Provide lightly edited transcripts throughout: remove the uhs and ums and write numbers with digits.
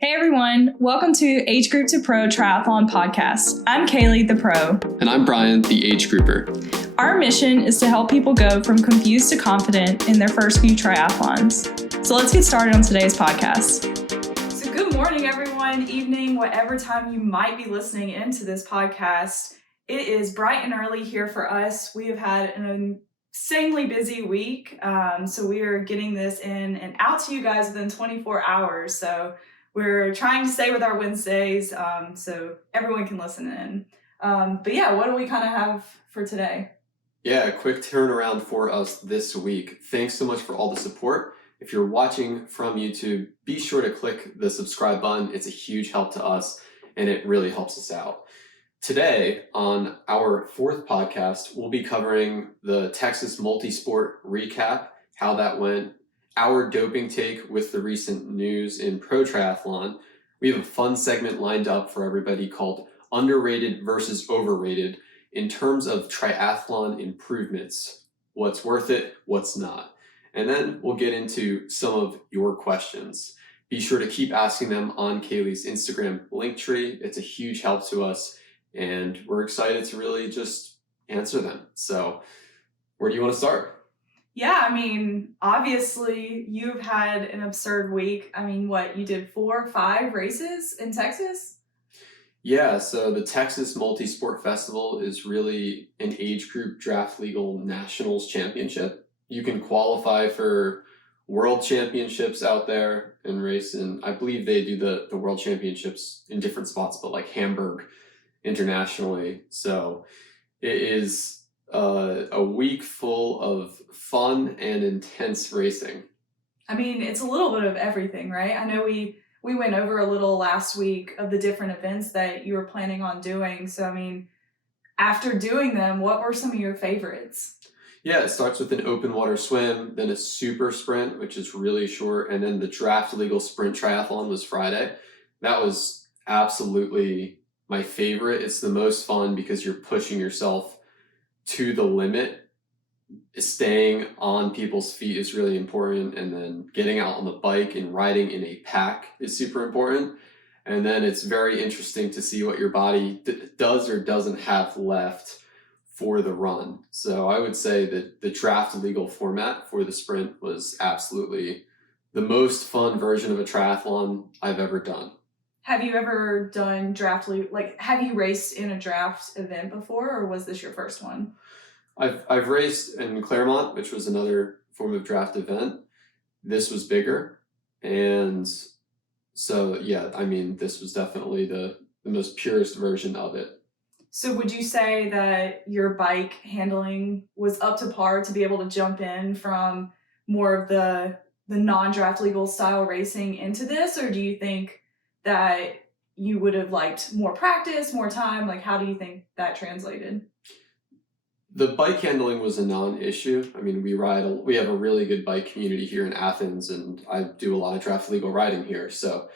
Hey everyone, welcome to Age Group to Pro Triathlon Podcast. I'm Kaylee, the pro. And I'm Brian, the age grouper. Our mission is to help people go from confused to confident in their first few triathlons. So let's get started on today's podcast. So good morning, everyone, evening, whatever time you might be listening into this podcast. It is bright and early here for us. We have had an insanely busy week, so we are getting this in and out to you guys within 24 hours. So we're trying to stay with our Wednesdays so everyone can listen in. But yeah, what do we kind of have for today? Yeah, a quick turnaround for us this week. Thanks so much for all the support. If you're watching from YouTube, be sure to click the subscribe button. It's a huge help to us and it really helps us out. Today, on our fourth podcast, we'll be covering the Texas Multisport recap, how that went, our doping take with the recent news in Pro Triathlon. We have a fun segment lined up for everybody called Underrated versus Overrated in terms of triathlon improvements. What's worth it, what's not. And then we'll get into some of your questions. Be sure to keep asking them on Kaylee's Instagram Linktree. It's a huge help to us, and we're excited to really just answer them. So where do you want to start? Yeah, I mean, obviously you've had an absurd week. I mean, you did 4 or 5 races in Texas? Yeah, so the Texas Multisport Festival is really an age group draft legal nationals championship. You can qualify for world championships out there and race, and I believe they do the world championships in different spots, but like Hamburg internationally. So it is a week full of fun and intense racing. I mean, it's a little bit of everything, right? I know we went over a little last week of the different events that you were planning on doing. So, I mean, after doing them, what were some of your favorites? Yeah, it starts with an open water swim, then a super sprint, which is really short, and then the draft legal sprint triathlon was Friday. That was absolutely my favorite. It's the most fun because you're pushing yourself to the limit. Staying on people's feet is really important, and then getting out on the bike and riding in a pack is super important. And then it's very interesting to see what your body does or doesn't have left for the run. So I would say that the draft legal format for the sprint was absolutely the most fun version of a triathlon I've ever done. Have you ever done have you raced in a draft event before, or was this your first one? I've raced in Claremont, which was another form of draft event. This was bigger. And so, yeah, I mean, this was definitely the most purest version of it. So would you say that your bike handling was up to par to be able to jump in from more of the non-draft legal style racing into this? Or do you think that you would have liked more practice, more time? Like, how do you think that translated? The bike handling was a non-issue. I mean, we have a really good bike community here in Athens, and I do a lot of draft legal riding here. So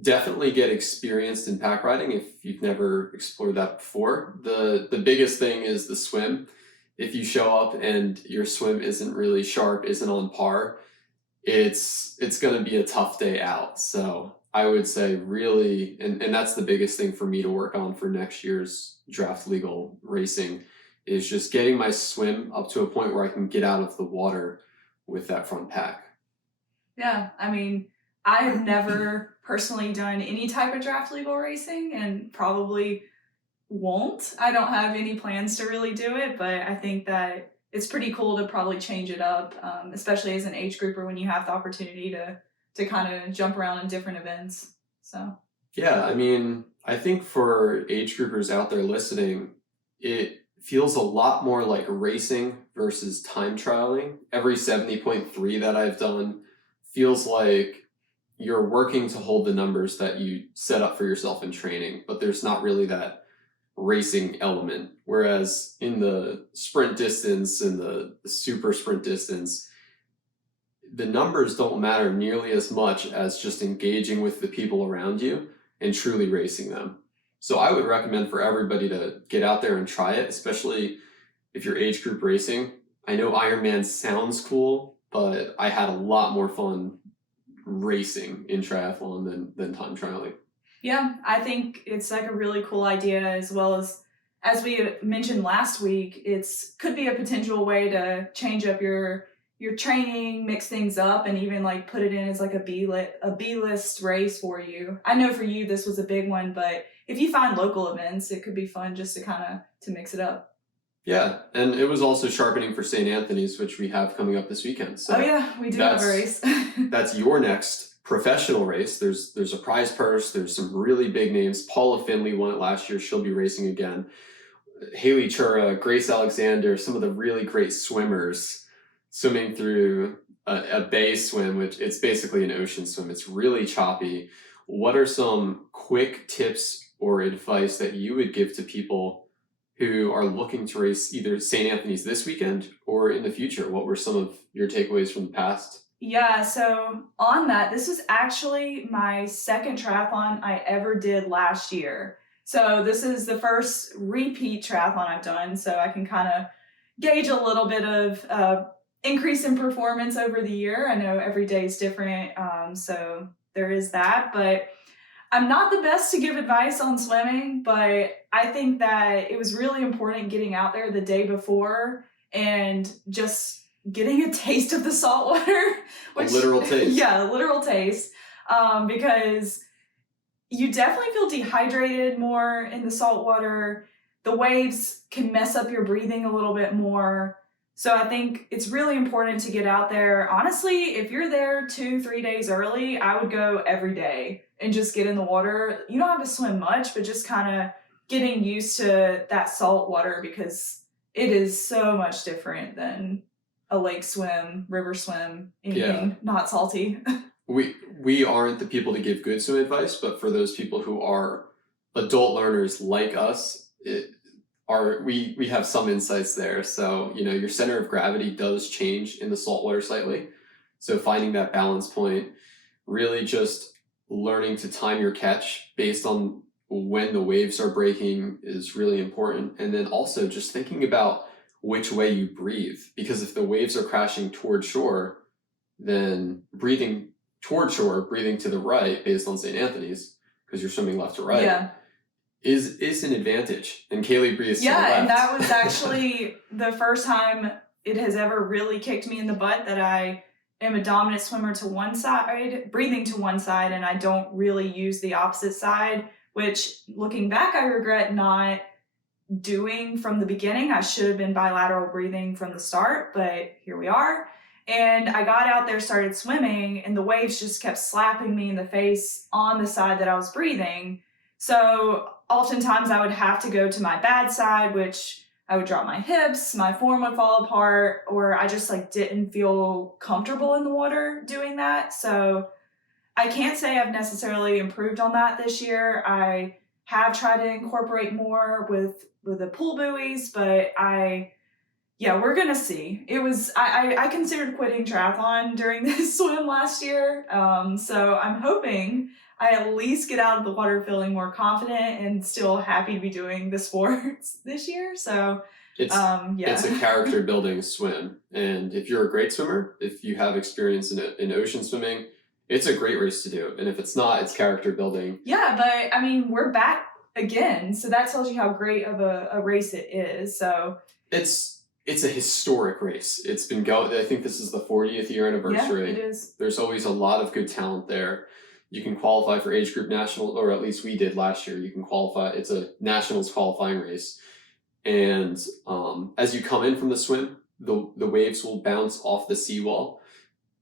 definitely get experienced in pack riding if you've never explored that before. The biggest thing is the swim. If you show up and your swim isn't really sharp, isn't on par, it's going to be a tough day out. So I would say really, and that's the biggest thing for me to work on for next year's draft legal racing, is just getting my swim up to a point where I can get out of the water with that front pack. Yeah, I mean, I have never personally done any type of draft legal racing and probably won't. I don't have any plans to really do it, but I think that it's pretty cool to probably change it up, especially as an age grouper when you have the opportunity to kind of jump around in different events. So yeah, I mean, I think for age groupers out there listening, it feels a lot more like racing versus time trialing. Every 70.3 that I've done feels like you're working to hold the numbers that you set up for yourself in training, but there's not really that racing element. Whereas in the sprint distance and the super sprint distance, the numbers don't matter nearly as much as just engaging with the people around you and truly racing them. So I would recommend for everybody to get out there and try it, especially if you're age group racing. I know Ironman sounds cool, but I had a lot more fun racing in triathlon than time trialing. Yeah, I think it's like a really cool idea, as well as we mentioned last week, could be a potential way to change up your training, mix things up, and even like put it in as like a B-list race for you. I know for you this was a big one, but if you find local events, it could be fun just to kind of to mix it up. Yeah, and it was also sharpening for St. Anthony's, which we have coming up this weekend. So oh yeah, we do have a race. That's your next professional race. There's a prize purse. There's some really big names. Paula Finley won it last year. She'll be racing again. Haley Chura, Grace Alexander, some of the really great swimmers swimming through a bay swim, which it's basically an ocean swim. It's really choppy. What are some quick tips or advice that you would give to people who are looking to race either St. Anthony's this weekend or in the future? What were some of your takeaways from the past? Yeah, so on that, this was actually my second triathlon I ever did last year. So this is the first repeat triathlon I've done, so I can kind of gauge a little bit of increase in performance over the year. I know every day is different, so there is that, but I'm not the best to give advice on swimming, but I think that it was really important getting out there the day before and just getting a taste of the salt water. A literal taste. Yeah, a literal taste, because you definitely feel dehydrated more in the salt water. The waves can mess up your breathing a little bit more. So I think it's really important to get out there. Honestly, if you're there 2-3 days early, I would go every day and just get in the water. You don't have to swim much, but just kind of getting used to that salt water, because it is so much different than a lake swim, river swim, anything not salty. We aren't the people to give good swim advice, but for those people who are adult learners like us, we have some insights there. So, your center of gravity does change in the saltwater slightly. So finding that balance point, really just learning to time your catch based on when the waves are breaking is really important. And then also just thinking about which way you breathe, because if the waves are crashing toward shore, then breathing toward shore, breathing to the right based on St. Anthony's, because you're swimming left to right, is an advantage. And Kaylee breathes to the left. And that was actually the first time it has ever really kicked me in the butt that I am a dominant swimmer to one side, breathing to one side, and I don't really use the opposite side, which looking back, I regret not doing from the beginning. I should have been bilateral breathing from the start, but here we are. And I got out there, started swimming, and the waves just kept slapping me in the face on the side that I was breathing. So oftentimes I would have to go to my bad side, which I would drop my hips, my form would fall apart, or I just didn't feel comfortable in the water doing that. So I can't say I've necessarily improved on that this year. I have tried to incorporate more with the pool buoys, but we're gonna see. I considered quitting triathlon during this swim last year. So I'm hoping I at least get out of the water feeling more confident and still happy to be doing the sports this year. So it's a character building swim. And if you're a great swimmer, if you have experience in ocean swimming, it's a great race to do. And if it's not, it's character building. Yeah, but I mean, we're back again. So that tells you how great of a race it is. So it's a historic race. It's been going, I think this is the 40th year anniversary. Yeah, it is. There's always a lot of good talent there. You can qualify for age group national, or at least we did last year. You can qualify. It's a nationals qualifying race. And as you come in from the swim, the waves will bounce off the seawall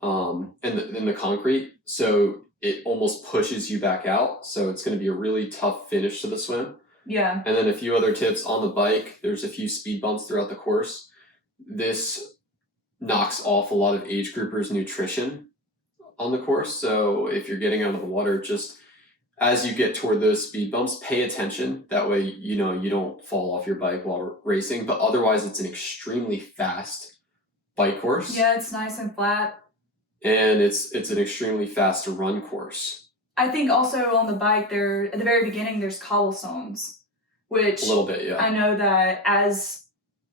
and the concrete. So it almost pushes you back out. So it's going to be a really tough finish to the swim. Yeah. And then a few other tips on the bike. There's a few speed bumps throughout the course. This knocks off a lot of age groupers' nutrition on the course. So if you're getting out of the water, just as you get toward those speed bumps, pay attention. That way, you don't fall off your bike while racing. But otherwise, it's an extremely fast bike course. Yeah, it's nice and flat. And it's an extremely fast run course. I think also on the bike there, at the very beginning, there's cobblestones, which a little bit, yeah. I know that as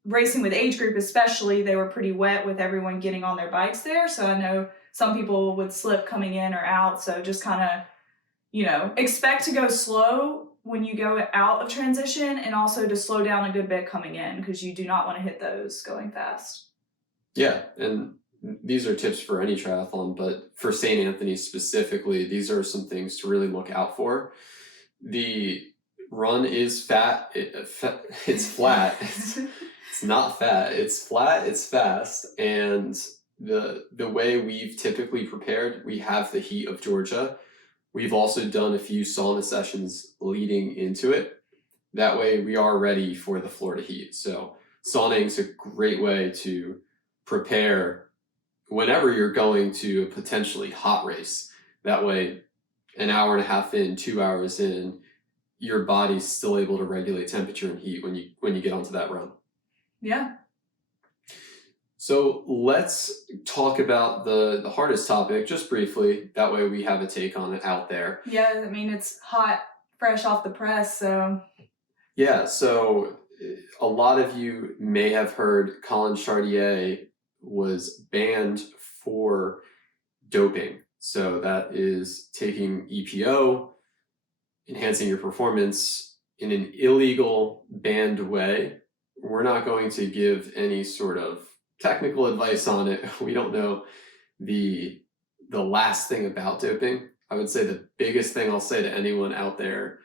racing with age group especially, they were pretty wet with everyone getting on their bikes there. So I know some people would slip coming in or out. So just kind of, expect to go slow when you go out of transition, and also to slow down a good bit coming in, because you do not want to hit those going fast. Yeah, and these are tips for any triathlon, but for St. Anthony specifically, these are some things to really look out for. The run is fat. It's flat. It's not fat. It's flat. It's fast. And the way we've typically prepared, we have the heat of Georgia. We've also done a few sauna sessions leading into it. That way we are ready for the Florida heat. So sauning is a great way to prepare whenever you're going to a potentially hot race. That way, an hour and a half in, 2 hours in, your body's still able to regulate temperature and heat when you get onto that run. Yeah. So let's talk about the hardest topic just briefly. That way we have a take on it out there. Yeah, I mean, it's hot, fresh off the press, so. Yeah, so a lot of you may have heard Colin Chartier was banned for doping. So that is taking EPO, enhancing your performance in an illegal, banned way. We're not going to give any sort of technical advice on it. We don't know the last thing about doping. I would say the biggest thing I'll say to anyone out there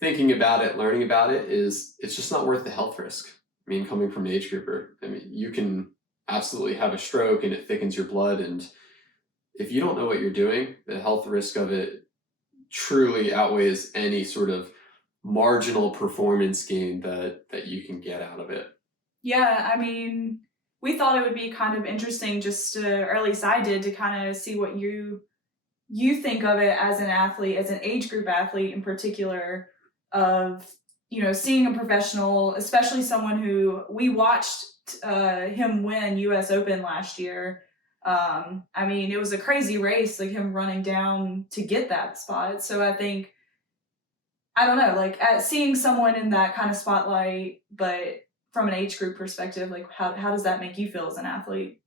thinking about it, learning about it, is it's just not worth the health risk. I mean, coming from an age grouper, you can absolutely have a stroke and it thickens your blood. And if you don't know what you're doing, the health risk of it truly outweighs any sort of marginal performance gain that you can get out of it. Yeah, I mean, we thought it would be kind of interesting or at least I did, to kind of see what you think of it as an athlete, as an age group athlete in particular, of, seeing a professional, especially someone who we watched him win US Open last year. I mean, it was a crazy race, like him running down to get that spot. So I think, I don't know, like seeing someone in that kind of spotlight, but from an age group perspective, like how does that make you feel as an athlete?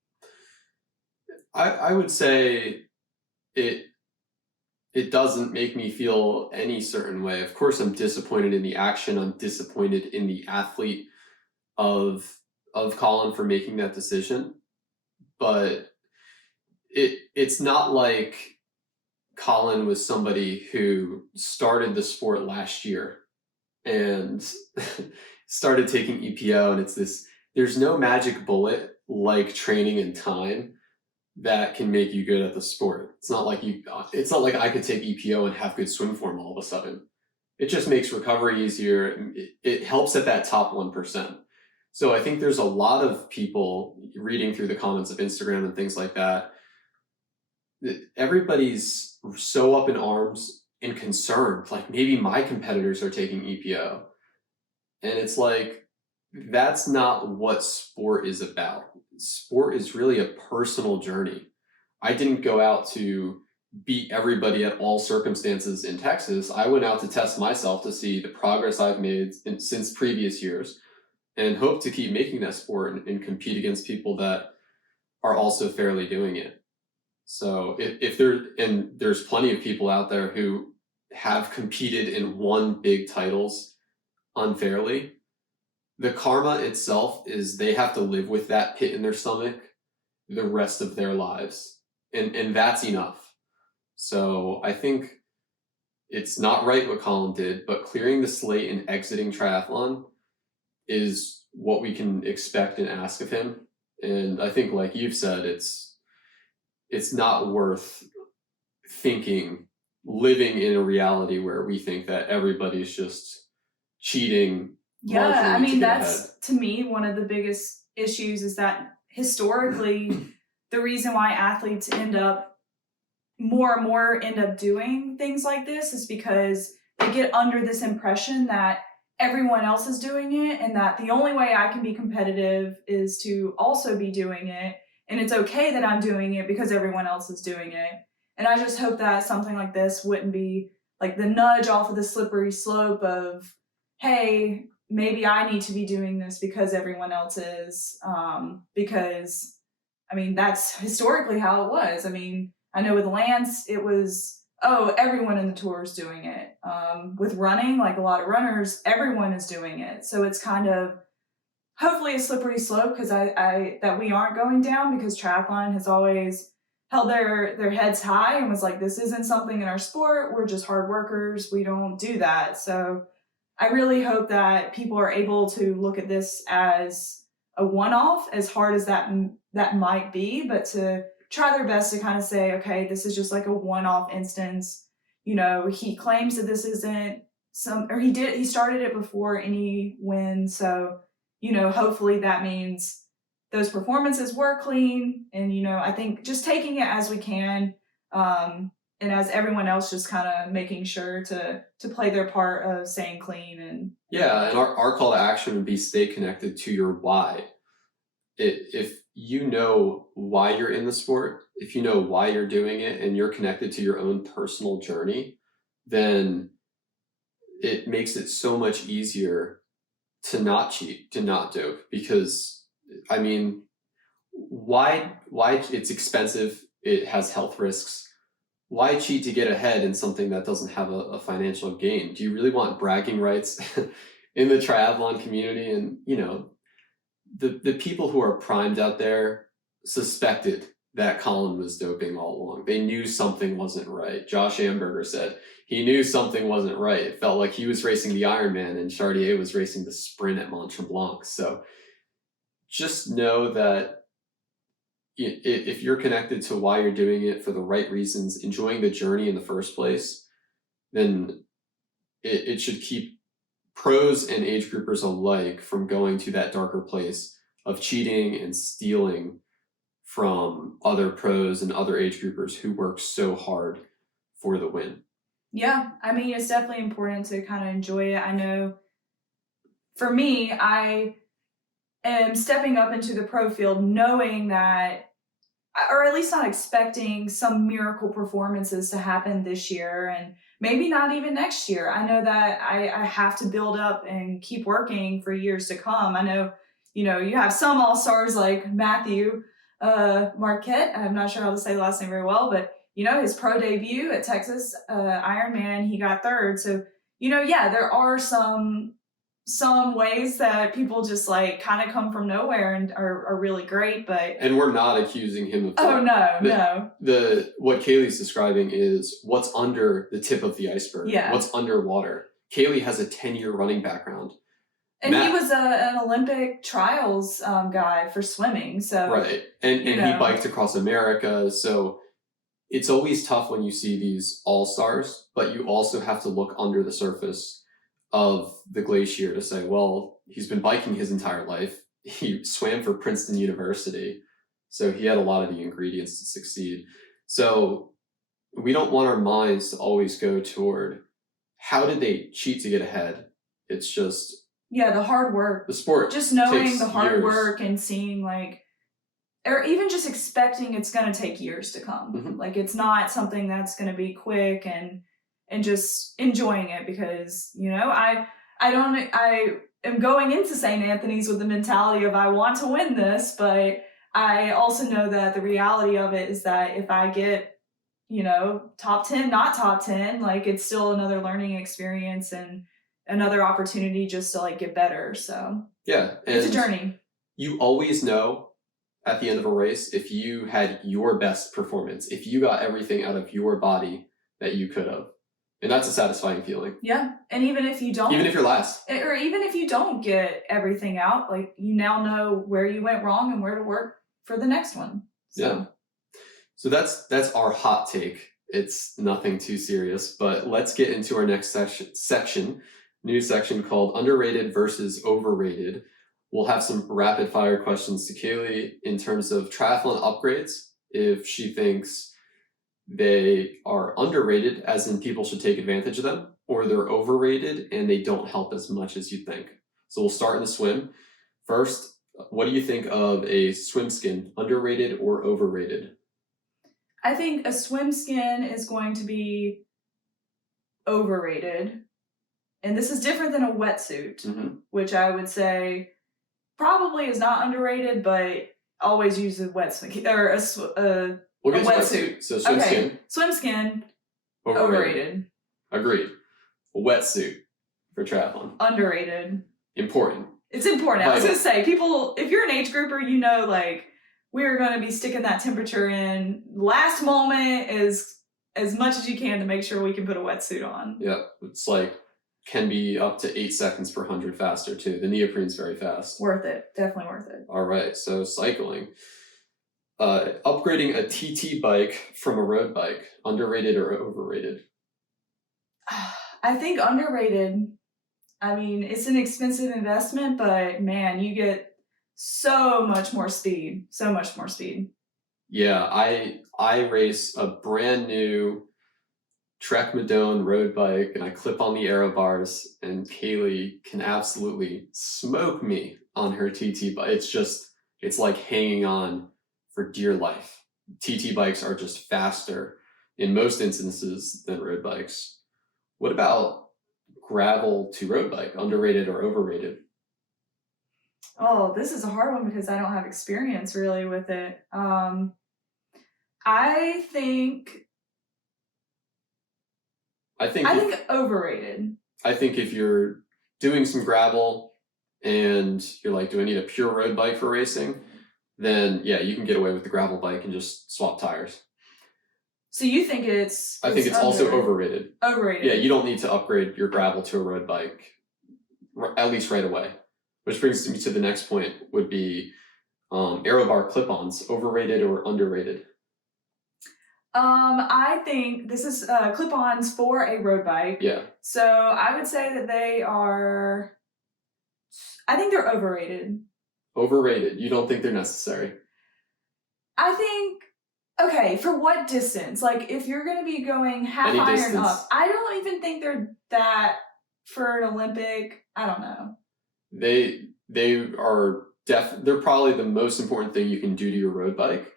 I would say it doesn't make me feel any certain way. Of course, I'm disappointed in the action. I'm disappointed in the athlete of Colin for making that decision. But it's not like Colin was somebody who started the sport last year and started taking EPO, and there's no magic bullet like training and time that can make you good at the sport. It's not like I could take EPO and have good swim form all of a sudden. It just makes recovery easier. It helps at that top 1%. So I think there's a lot of people reading through the comments of Instagram and things like that. Everybody's so up in arms and concerned, like maybe my competitors are taking EPO. And it's like, that's not what sport is about. Sport is really a personal journey. I didn't go out to beat everybody at all circumstances in Texas. I went out to test myself to see the progress I've made since previous years, and hope to keep making that sport and compete against people that are also fairly doing it. So there's plenty of people out there who have competed and won big titles unfairly. The karma itself is they have to live with that pit in their stomach the rest of their lives. And that's enough. So I think it's not right what Colin did, but clearing the slate and exiting triathlon is what we can expect and ask of him. And I think, like you've said, it's not worth living in a reality where we think that everybody's just cheating. Yeah, I mean, that's to me one of the biggest issues, is that historically the reason why athletes more and more end up doing things like this is because they get under this impression that everyone else is doing it, and that the only way I can be competitive is to also be doing it, and it's okay that I'm doing it because everyone else is doing it. And I just hope that something like this wouldn't be like the nudge off of the slippery slope of, hey, maybe I need to be doing this because everyone else is, because I mean, that's historically how it was. I mean, I know with Lance, it was, everyone in the tour is doing it. With running, like a lot of runners, everyone is doing it. So it's kind of hopefully a slippery slope because that we aren't going down, because triathlon has always held their heads high and was like, this isn't something in our sport. We're just hard workers. We don't do that. So I really hope that people are able to look at this as a one-off, as hard as that might be, but to try their best to kind of say, okay, this is just like a one-off instance. You know, he claims that this isn't he started it before any win. So, you know, hopefully that means those performances were clean. And, you know, I think just taking it as we can, and as everyone else just kind of making sure to play their part of staying clean. And yeah, and our call to action would be stay connected to your why. If you know why you're in the sport, if you know why you're doing it, and you're connected to your own personal journey, then it makes it so much easier to not cheat, to not dope. Because, I mean, why it's expensive, it has health risks. Why cheat to get ahead in something that doesn't have a financial gain? Do you really want bragging rights in the triathlon community? And, you know, the people who are primed out there suspected that Colin was doping all along. They knew something wasn't right. Josh Amberger said he knew something wasn't right. It felt like he was racing the Ironman and Chartier was racing the sprint at Mont Tremblant. So just know that if you're connected to why you're doing it for the right reasons, enjoying the journey in the first place, then it should keep pros and age groupers alike from going to that darker place of cheating and stealing from other pros and other age groupers who work so hard for the win. Yeah, I mean, it's definitely important to kind of enjoy it. I know for me, I am stepping up into the pro field knowing that, or at least not expecting some miracle performances to happen this year, and maybe not even next year. I know that I have to build up and keep working for years to come. I know, you know, you have some all-stars like Matthew Marquette. I'm not sure how to say the last name very well, but, you know, his pro debut at Texas Ironman, he got third. So, you know, yeah, there are some ways that people just like kind of come from nowhere and are really great, but... And we're not accusing him of... Oh, no. What Kaylee's describing is what's under the tip of the iceberg. Yeah. What's underwater. Kaylee has a 10-year running background. And he was an Olympic trials guy for swimming, so... Right. And he biked across America, so it's always tough when you see these all-stars, but you also have to look under the surface of the glacier to say, well, he's been biking his entire life. He swam for Princeton University, so he had a lot of the ingredients to succeed. So we don't want our minds to always go toward how did they cheat to get ahead. It's just... Yeah, the hard work. The sport. Just knowing the hard years. work and seeing like, or even just expecting it's going to take years to come. Mm-hmm. Like it's not something that's going to be quick, and just enjoying it, because, you know, I am going into St. Anthony's with the mentality of I want to win this, but I also know that the reality of it is that if I get, you know, top 10, not top 10, like it's still another learning experience and another opportunity just to like get better. So yeah, it's a journey. You always know at the end of a race if you had your best performance, if you got everything out of your body that you could have. And that's a satisfying feeling. Yeah. And even if you don't... Even if you're last. Or even if you don't get everything out, like you now know where you went wrong and where to work for the next one. So. Yeah. So that's our hot take. It's nothing too serious, but let's get into our next section, new section called Underrated versus Overrated. We'll have some rapid fire questions to Kaylee in terms of triathlon upgrades. If she thinks they are underrated, as in people should take advantage of them, or they're overrated and they don't help as much as you think. So we'll start in the swim. First, what do you think of a swim skin, underrated or overrated? I think a swim skin is going to be overrated. And this is different than a wetsuit, which I would say probably is not underrated, but always use a wetsuit or a We'll get to wetsuit. So swim skin. Swim skin, overrated. Agreed. A wetsuit for triathlon. Underrated. Important. It's important. Vital. I was going to say, people, if you're an age grouper, you know, like, we're going to be sticking that temperature in. Last moment is as much as you can to make sure we can put a wetsuit on. Yeah, it's like, can be up to 8 seconds per 100 faster too. The neoprene's very fast. Worth it. Definitely worth it. All right, so cycling. Upgrading a TT bike from a road bike, underrated or overrated? I think underrated. I mean, it's an expensive investment, but man, you get so much more speed. So much more speed. Yeah, I race a brand new Trek Madone road bike and I clip on the aero bars and Kaylee can absolutely smoke me on her TT bike. It's like hanging on for dear life. TT bikes are just faster in most instances than road bikes. What about gravel to road bike, underrated or overrated? Oh, this is a hard one because I don't have experience really with it. I think overrated. I think if you're doing some gravel and you're like, do I need a pure road bike for racing? Then yeah, you can get away with the gravel bike and just swap tires. So you think I think it's also overrated. Overrated. Yeah, you don't need to upgrade your gravel to a road bike, at least right away. Which brings me to the next point would be aero bar clip-ons, overrated or underrated? I think this is clip-ons for a road bike. Yeah. So I would say that I think they're overrated. Overrated. You don't think they're necessary? I think, okay, for what distance? Like, if you're going to be going half Any iron distance. up, I don't even think they're that for an Olympic. I don't know. They are they're probably the most important thing you can do to your road bike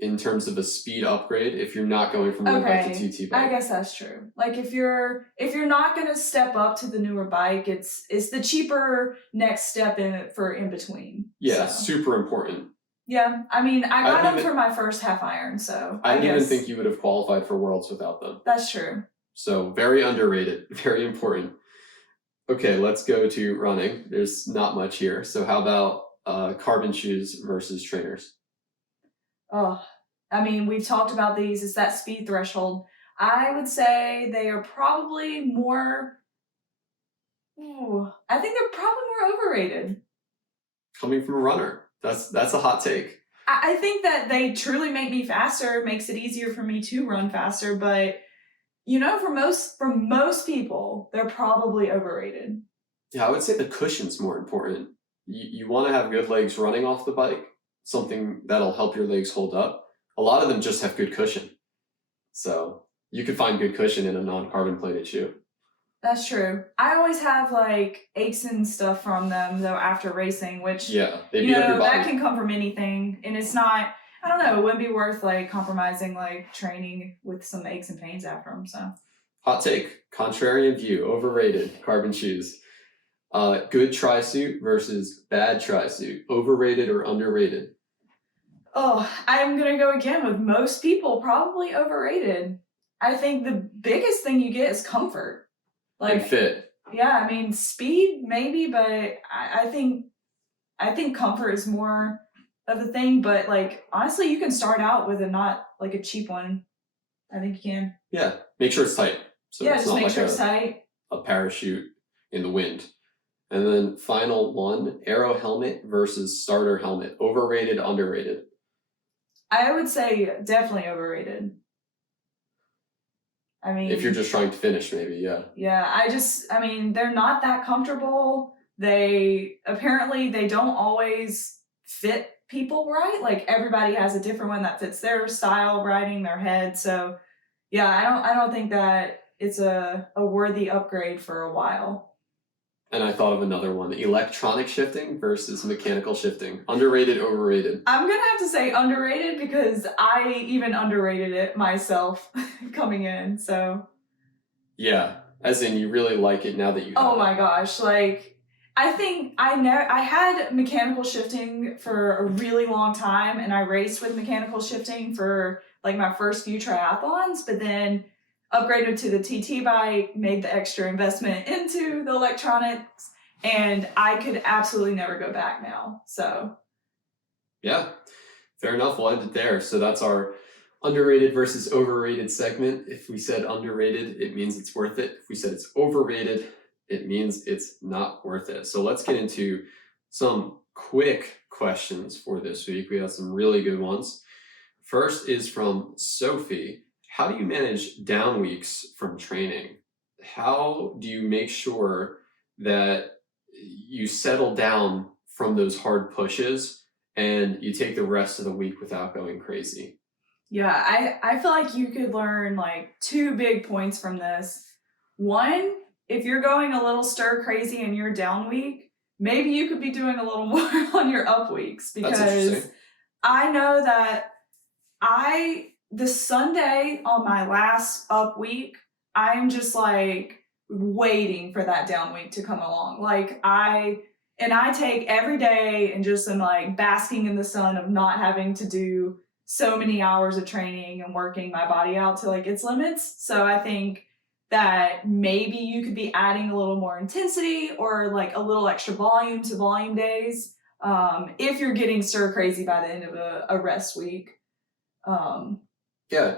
in terms of a speed upgrade if you're not going from road bike to TT bike. I guess that's true. Like if you're not going to step up to the newer bike, it's the cheaper next step in between. Yeah, so. Super important. Yeah, I mean, I got them for my first half iron, so I didn't even think you would have qualified for Worlds without them. That's true. So very underrated, very important. Okay, let's go to running. There's not much here. So how about carbon shoes versus trainers? Oh, I mean, we've talked about these. It's that speed threshold. I would say they are probably more... I think they're probably more overrated. Coming from a runner. That's a hot take. I think that they truly make me faster. It makes it easier for me to run faster, but... You know, for most people, they're probably overrated. Yeah, I would say the cushion's more important. You want to have good legs running off the bike, something that'll help your legs hold up. A lot of them just have good cushion. So you could find good cushion in a non-carbon plated shoe. That's true. I always have like aches and stuff from them though after racing, which yeah, they beat up your body. That can come from anything, and it's not. I don't know. It wouldn't be worth like compromising like training with some aches and pains after them. So, hot take, contrarian view, overrated carbon shoes. Good tri-suit versus bad tri-suit, overrated or underrated? Oh, I'm gonna go again with most people probably overrated. I think the biggest thing you get is comfort, like and fit. Yeah, I mean speed maybe, but I think comfort is more of the thing, but like honestly you can start out with not like a cheap one. I think you can. Yeah, make sure it's tight. So yeah, it's just not make like sure it's tight. A parachute in the wind. And then final one, aero helmet versus starter helmet. Overrated, underrated? I would say definitely overrated. I mean, if you're just trying to finish, maybe, yeah. Yeah, I mean, they're not that comfortable. They don't always fit people right. Like everybody has a different one that fits their style, riding, their head. So yeah, I don't think that it's a worthy upgrade for a while. And I thought of another one, electronic shifting versus mechanical shifting. Underrated, overrated? I'm going to have to say underrated because I even underrated it myself coming in, so. Yeah, as in you really like it now that you have Oh my gosh, like I think I had mechanical shifting for a really long time, and I raced with mechanical shifting for like my first few triathlons, but then upgraded to the TT bike, made the extra investment into the electronics, and I could absolutely never go back now. So yeah, fair enough. We'll end it there. So that's our underrated versus overrated segment. If we said underrated, it means it's worth it. If we said it's overrated, it means it's not worth it. So let's get into some quick questions for this week. We have some really good ones. First is from Sophie. How do you manage down weeks from training? How do you make sure that you settle down from those hard pushes and you take the rest of the week without going crazy? yeah, I feel like you could learn like 2 big points from this. One, if you're going a little stir crazy in your down week, maybe you could be doing a little more on your up weeks, because I know that the Sunday on my last up week, I'm just like waiting for that down week to come along. Like I take every day and just am like basking in the sun of not having to do so many hours of training and working my body out to like its limits. So I think that maybe you could be adding a little more intensity or like a little extra volume to volume days if you're getting stir crazy by the end of a rest week. Yeah.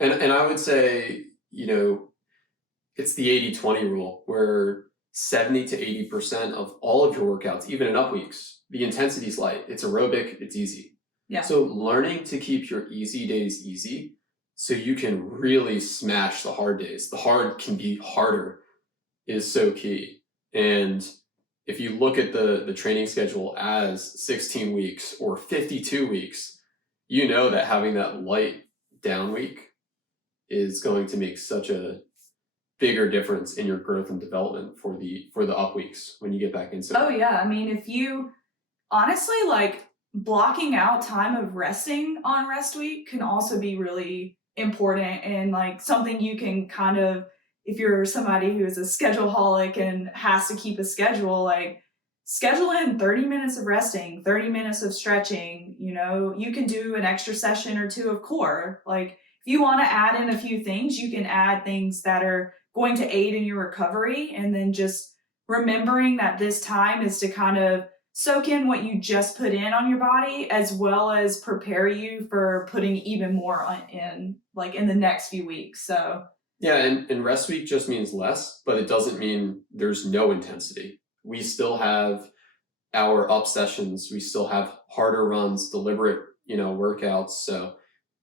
And I would say, it's the 80-20 rule where 70 to 80% of all of your workouts, even in up weeks, the intensity is light. It's aerobic, it's easy. Yeah. So learning to keep your easy days easy so you can really smash the hard days. The hard can be harder is so key. And if you look at the training schedule as 16 weeks or 52 weeks, you know that having that light down week is going to make such a bigger difference in your growth and development for the up weeks when you get back into it. Oh yeah, I mean, if you honestly like blocking out time of resting on rest week can also be really important, and like something you can kind of, if you're somebody who is a scheduleaholic and has to keep a schedule, like schedule in 30 minutes of resting, 30 minutes of stretching. You can do an extra session or 2 of core. Like if you want to add in a few things, you can add things that are going to aid in your recovery, and then just remembering that this time is to kind of soak in what you just put in on your body, as well as prepare you for putting even more in the next few weeks. So yeah, and rest week just means less, but it doesn't mean there's no intensity. We still have our up sessions, we still have harder runs, deliberate, workouts. So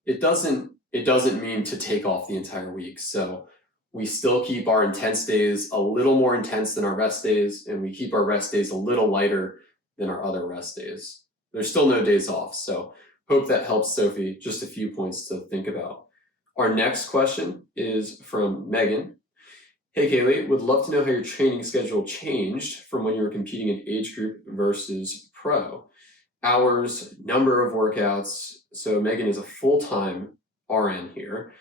it doesn't mean to take off the entire week. So we still keep our intense days a little more intense than our rest days, and we keep our rest days a little lighter than our other rest days. There's still no days off. So hope that helps, Sophie. Just a few points to think about. Our next question is from Megan. Hey, Kaylee, would love to know how your training schedule changed from when you were competing in age group versus pro. Hours, number of workouts. So Megan is a full-time RN here,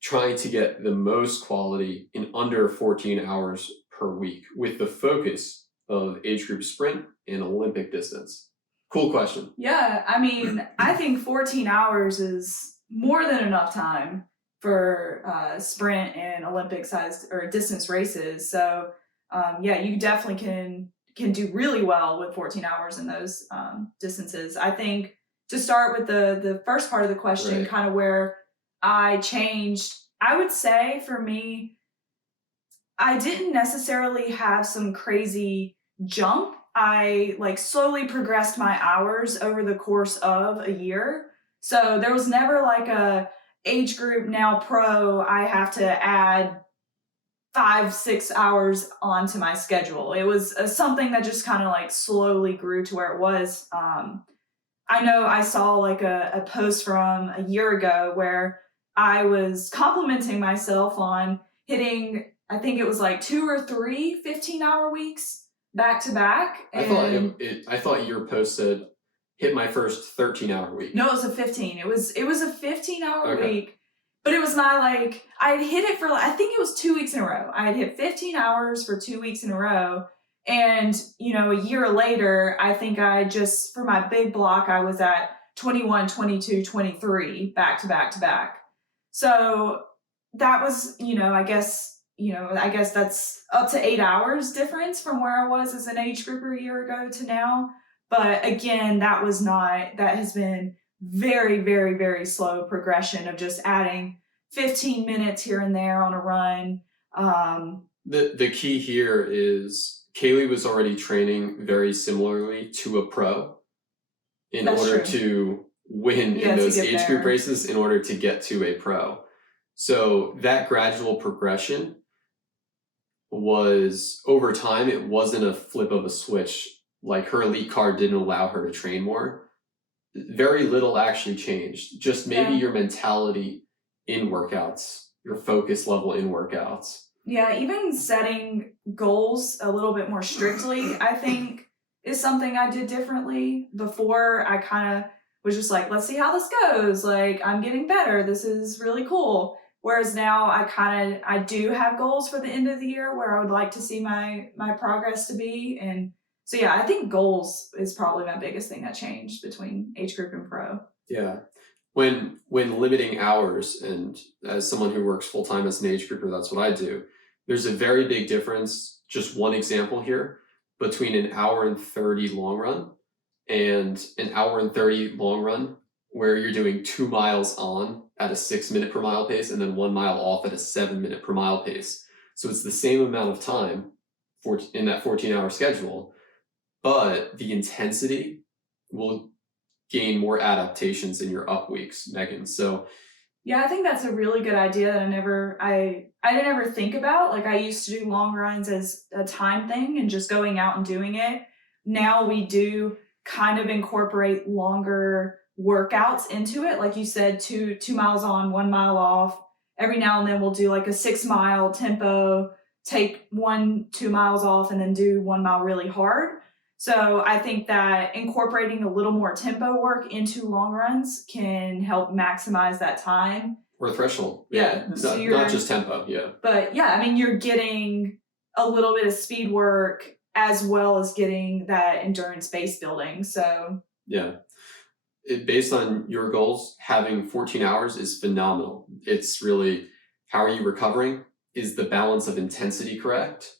trying to get the most quality in under 14 hours per week with the focus of age group sprint and Olympic distance. Cool question. Yeah, I mean, I think 14 hours is more than enough time for sprint and Olympic sized or distance races. So you definitely can do really well with 14 hours in those distances. I think to start with the first part of the question, right, kind of where I changed, I would say for me, I didn't necessarily have some crazy jump. I like slowly progressed my hours over the course of a year. So there was never like a age group now pro, I have to add 5-6 hours onto my schedule. It was something that just kind of like slowly grew to where it was. I know I saw like a post from a year ago where I was complimenting myself on hitting, I think it was like 2 or 3 15-hour weeks back to back. I thought your post said hit my first 13-hour week. No, it was a 15. It was a 15-hour week, but it was not like I had hit it for I think it was 2 weeks in a row. I had hit 15 hours for 2 weeks in a row, And, a year later, I think for my big block, I was at 21, 22, 23, back to back to back. So that was, I guess that's up to 8 hours difference from where I was as an age grouper a year ago to now. But again, that has been very, very, very slow progression of just adding 15 minutes here and there on a run. The key here is Kaylee was already training very similarly to a pro in order to win in those age group races, in order to get to a pro. So that gradual progression was over time. It wasn't a flip of a switch. Like, her elite card didn't allow her to train more. Very little actually changed. Just maybe your mentality in workouts, your focus level in workouts. Yeah, even setting goals a little bit more strictly, I think, is something I did differently. Before, I kind of was just like, let's see how this goes. Like, I'm getting better. This is really cool. Whereas now I do have goals for the end of the year where I would like to see my progress to be. And so, yeah, I think goals is probably my biggest thing that changed between age group and pro. Yeah. When limiting hours, and as someone who works full-time as an age grouper, that's what I do. There's a very big difference, just one example here, between an hour and 30 long run and an hour and 30 long run where you're doing 2 miles on at a 6 minute per mile pace and then 1 mile off at a 7 minute per mile pace. So it's the same amount of time in that 14-hour schedule, but the intensity will gain more adaptations in your up weeks, Megan. So yeah, I think that's a really good idea that I didn't ever think about. Like, I used to do long runs as a time thing and just going out and doing it. Now we do kind of incorporate longer workouts into it. Like you said, 2 miles on, 1 mile off. Every now and then we'll do like a 6 mile tempo, take 2 miles off, and then do 1 mile really hard. So I think that incorporating a little more tempo work into long runs can help maximize that time. Or threshold. Yeah. So not just tempo, yeah. But yeah, I mean, you're getting a little bit of speed work as well as getting that endurance base building. So yeah. Based on your goals, having 14 hours is phenomenal. It's really, how are you recovering? Is the balance of intensity correct?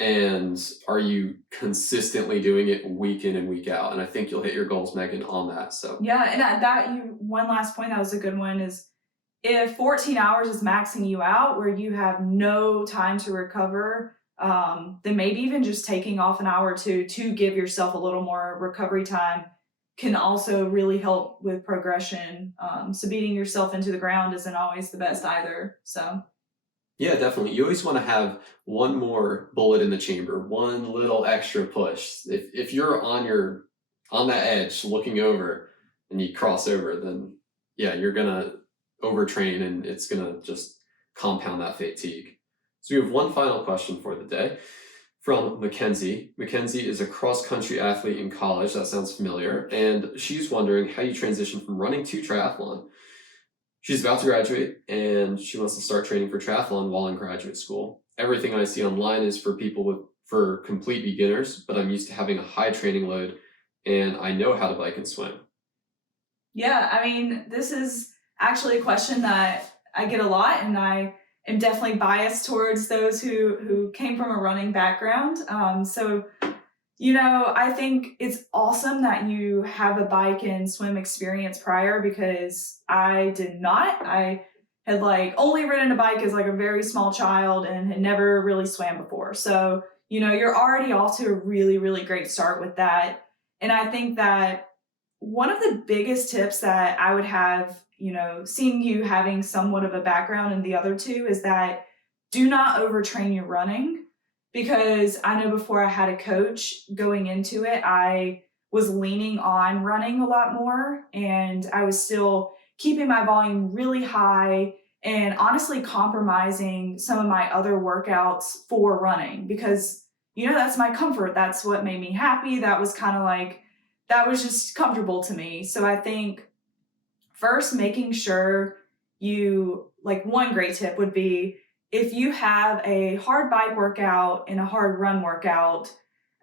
And are you consistently doing it week in and week out? And I think you'll hit your goals, Megan, on that. So yeah, and one last point that was a good one is, if 14 hours is maxing you out where you have no time to recover, then maybe even just taking off an hour or two to give yourself a little more recovery time can also really help with progression. So beating yourself into the ground isn't always the best either. So yeah, definitely. You always want to have one more bullet in the chamber, one little extra push. If you're on that edge looking over and you cross over, then yeah, you're gonna overtrain and it's gonna just compound that fatigue. So we have one final question for the day from Mackenzie. Mackenzie is a cross-country athlete in college. That sounds familiar. And she's wondering how you transition from running to triathlon. She's about to graduate and she wants to start training for triathlon while in graduate school. Everything I see online is for for complete beginners, but I'm used to having a high training load and I know how to bike and swim. Yeah, I mean, this is actually a question that I get a lot, and I am definitely biased towards those who came from a running background. So I think it's awesome that you have a bike and swim experience prior, because I did not. I had only ridden a bike as a very small child and had never really swam before. So, you're already off to a really, really great start with that. And I think that one of the biggest tips that I would have, seeing you having somewhat of a background in the other two, is that do not overtrain your running. Because I know before I had a coach going into it, I was leaning on running a lot more, and I was still keeping my volume really high and honestly compromising some of my other workouts for running, because, that's my comfort. That's what made me happy. That was kind of that was just comfortable to me. So I think first, making sure one great tip would be, if you have a hard bike workout and a hard run workout,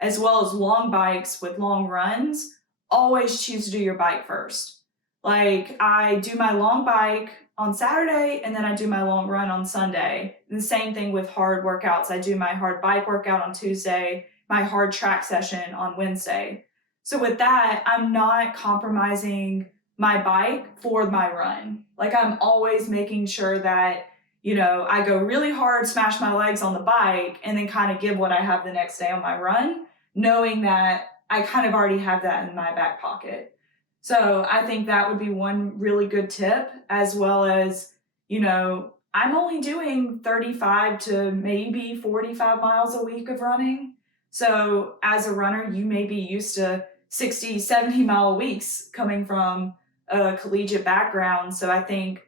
as well as long bikes with long runs, always choose to do your bike first. Like, I do my long bike on Saturday, and then I do my long run on Sunday. And the same thing with hard workouts. I do my hard bike workout on Tuesday, my hard track session on Wednesday. So with that, I'm not compromising my bike for my run. Like, I'm always making sure that, I go really hard, smash my legs on the bike, and then kind of give what I have the next day on my run, knowing that I kind of already have that in my back pocket. So I think that would be one really good tip, as well as, I'm only doing 35 to maybe 45 miles a week of running. So as a runner, you may be used to 60, 70 mile weeks coming from a collegiate background. So I think,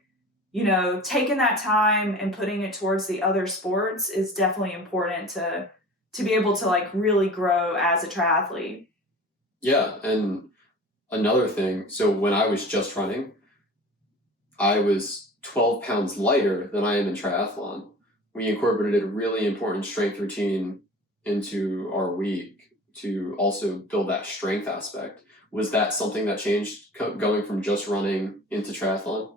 taking that time and putting it towards the other sports is definitely important to be able to like really grow as a triathlete. Yeah. And another thing, so when I was just running, I was 12 pounds lighter than I am in triathlon. We incorporated a really important strength routine into our week to also build that strength aspect. Was that something that changed going from just running into triathlon?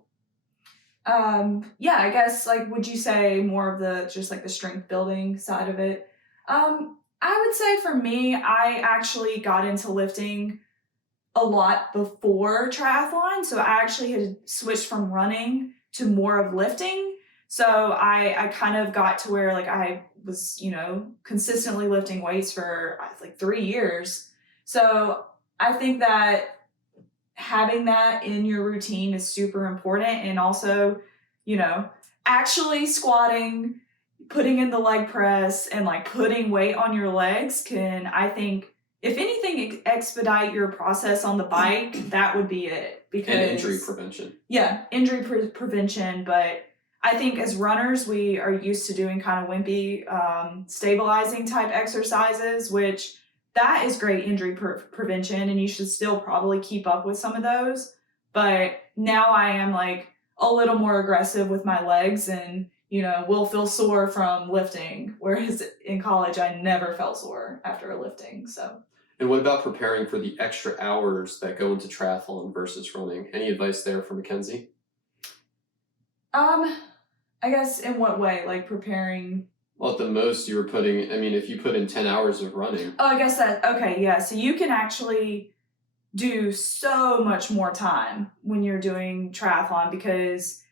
Yeah, I guess, like, would you say more of the strength building side of it? I would say for me, I actually got into lifting a lot before triathlon. So I actually had switched from running to more of lifting. So I kind of got to where like I was, consistently lifting weights for like 3 years. So I think that having that in your routine is super important. And also, actually squatting, putting in the leg press, and like putting weight on your legs can, I think, if anything, expedite your process on the bike. That would be it. Because, and injury prevention. Yeah, injury prevention. But I think as runners, we are used to doing kind of wimpy stabilizing type exercises, which that is great injury prevention, and you should still probably keep up with some of those. But now I am like a little more aggressive with my legs, and will feel sore from lifting. Whereas in college, I never felt sore after a lifting. So. And what about preparing for the extra hours that go into triathlon versus running? Any advice there for Mackenzie? I guess in what way? Like preparing? Well, at the most you were putting, if you put in 10 hours of running. Oh, I guess that, okay, yeah. So you can actually do so much more time when you're doing triathlon because,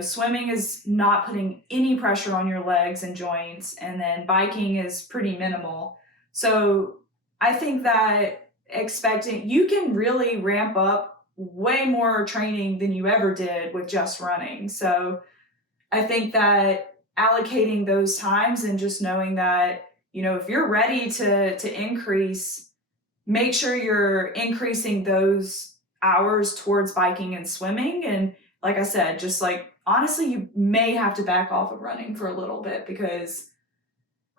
swimming is not putting any pressure on your legs and joints, and then biking is pretty minimal. So I think that you can really ramp up way more training than you ever did with just running. So I think that allocating those times and just knowing that, if you're ready to increase, make sure you're increasing those hours towards biking and swimming. And like I said, just like, honestly, you may have to back off of running for a little bit because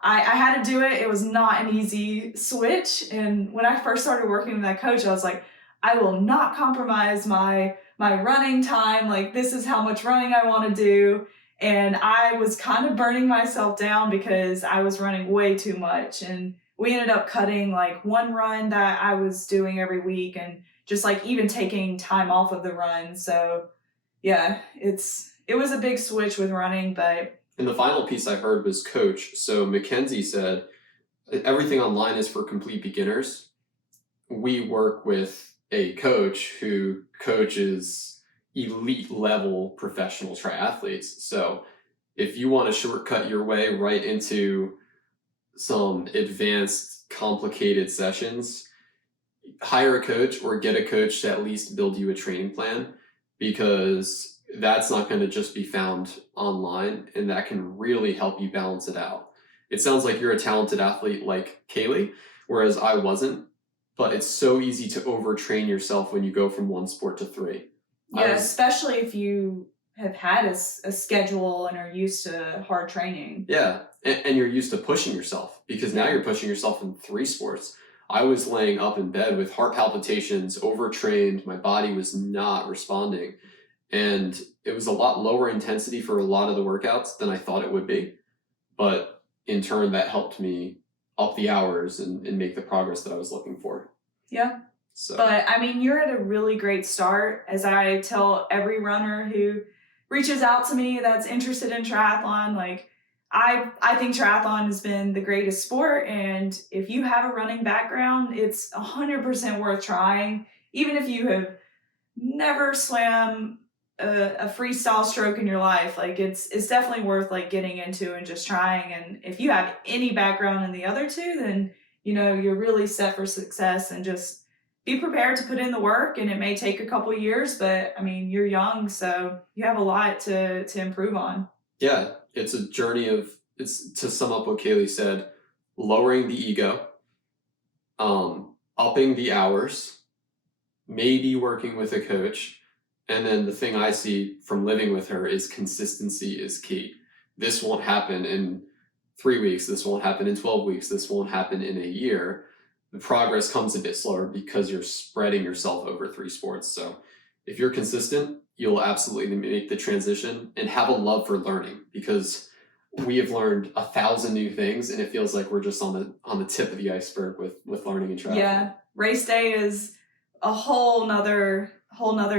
I had to do it. It was not an easy switch. And when I first started working with that coach, I was like, I will not compromise my running time. Like, this is how much running I want to do. And I was kind of burning myself down because I was running way too much. And we ended up cutting like one run that I was doing every week and just like even taking time off of the run. So yeah, it was a big switch with running, but. And the final piece I heard was coach. So Mackenzie said, everything online is for complete beginners. We work with a coach who coaches elite level professional triathletes. So if you want to shortcut your way right into some advanced, complicated sessions, hire a coach or get a coach to at least build you a training plan, because that's not going to just be found online, and that can really help you balance it out. It sounds like you're a talented athlete like Kaylee, whereas I wasn't, but it's so easy to overtrain yourself when you go from one sport to three. Yeah, especially if you have had a schedule and are used to hard training. Yeah, and you're used to pushing yourself, because now you're pushing yourself in 3 sports. I was laying up in bed with heart palpitations, overtrained, my body was not responding. And it was a lot lower intensity for a lot of the workouts than I thought it would be. But in turn, that helped me up the hours and make the progress that I was looking for. Yeah. So, but I mean, you're at a really great start. As I tell every runner who reaches out to me that's interested in triathlon, like I think triathlon has been the greatest sport. And if you have a running background, it's 100% worth trying. Even if you have never swam a freestyle stroke in your life, like it's definitely worth like getting into and just trying. And if you have any background in the other two, then you're really set for success. And just be prepared to put in the work. And it may take a couple years, but I mean, you're young, so you have a lot to improve on. Yeah, it's a journey it's to sum up what Kaylee said, lowering the ego, upping the hours, maybe working with a coach. And then the thing I see from living with her is consistency is key. This won't happen in 3 weeks. This won't happen in 12 weeks. This won't happen in a year. The progress comes a bit slower because you're spreading yourself over 3 sports. So if you're consistent, you'll absolutely make the transition and have a love for learning, because we have learned 1,000 new things and it feels like we're just on the tip of the iceberg with learning and triathlon. Yeah, race day is a whole nother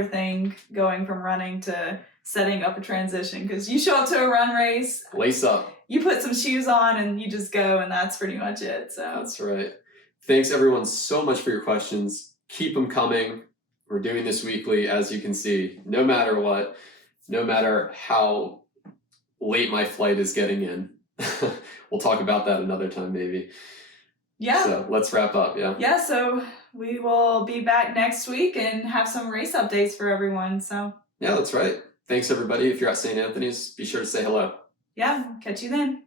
thing, going from running to setting up a transition, because you show up to a run race, lace up, you put some shoes on and you just go, and that's pretty much it. So that's right. Thanks everyone so much for your questions. Keep them coming. We're doing this weekly, as you can see, no matter what, no matter how late my flight is getting in. We'll talk about that another time maybe. Yeah. So let's wrap up. Yeah, so we will be back next week and have some race updates for everyone. So yeah, that's right. Thanks everybody. If you're at St. Anthony's, be sure to say hello. Yeah, catch you then.